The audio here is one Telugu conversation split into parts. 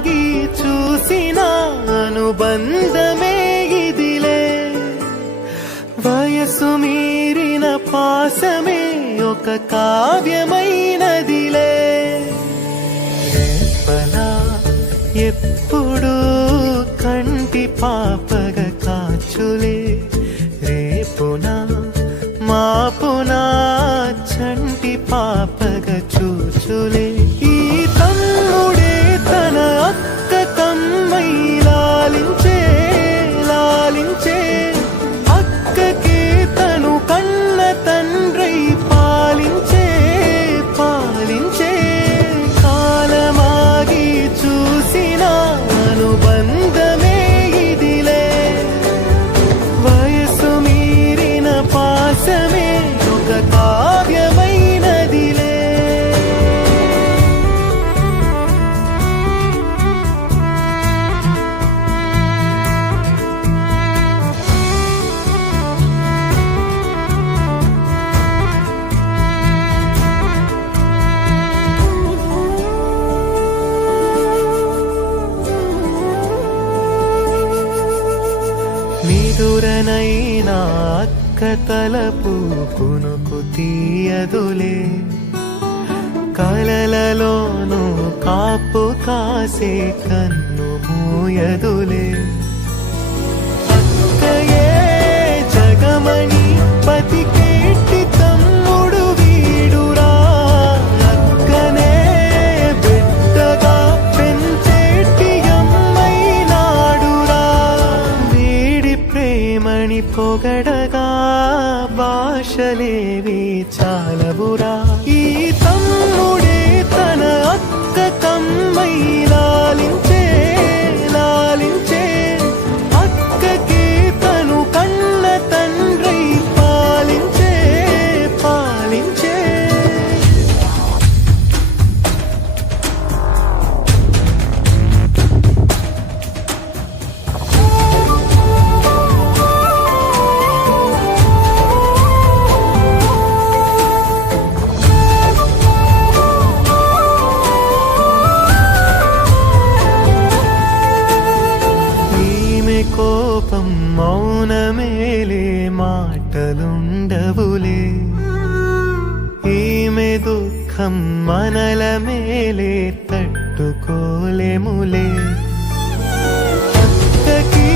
కాలమాగి చూసిన అనుబంధమే ఇదిలే. వయసు మీరిన పాసమే ఒక కావ్యమైనదిలే. రేపనా ఎప్పుడు కంటి పాపగ కాచులే. రేపునా మాపునా చంటి పాపగ చూచులే. ఈ తమ్ముడే తన అక్క కమ్మై లాలించే లాలించే. అక్కకే తను కన్న తండ్రై పాలించే పాలించే. కాలమాగి చూసిన అనుబంధమే ఇదిలే. వయసు మీరిన పాసమే ఒక కావ్యమైనదిలే. నిదురనైనా అక్క తలపు కునుకు తీయదులే. కలలలోనూ కాపు కాసే కన్ను మూయదులే. అక్కయే జగమణి పతికేటి తమ్ముడు వీడురా. అక్కనే బిడ్డగా పెంచేటి అమ్మైనాడురా. వీడి ప్రేమని పొగడగా భాషలేవి చాలవురా. ఈ తమ్ముడే తన అక్క కమ్మై లాలించే లాలించే. అక్కకే తను కన్న తండ్రై పాలించే పాలించే. కోపం మౌనమేలే మాటలుండవులే. ఈమె దుఃఖం మనల మేలే తట్టుకోలేములే. అక్కకి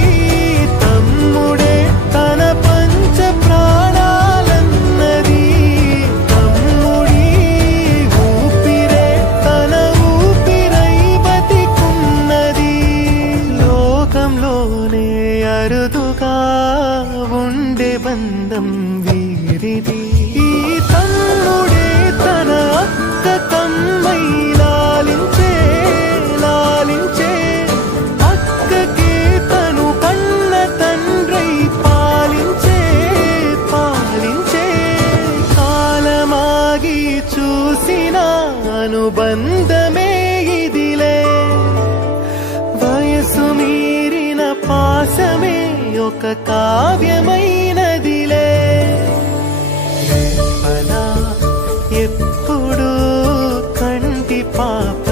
తమ్ముడే తన పంచ ప్రాణాలన్నది. తమ్ముడి ఊపిరే తన ఊపిరై బతికున్నది. లోకంలోనే అరుదుగా ఉండే బంధం వీరిది. ఈ తమ్ముడే తన అక్క కమ్మై లాలించే లాలించే. అక్కకే తను కన్న తండ్రై పాలించే పాలించే. కాలమాగి చూసిన అనుబంధమే ఇదిలే. వయసు మీరిన పాసమే ఒక కావ్యమైనదిలే. రేపనా ఎప్పుడు కంటి పాప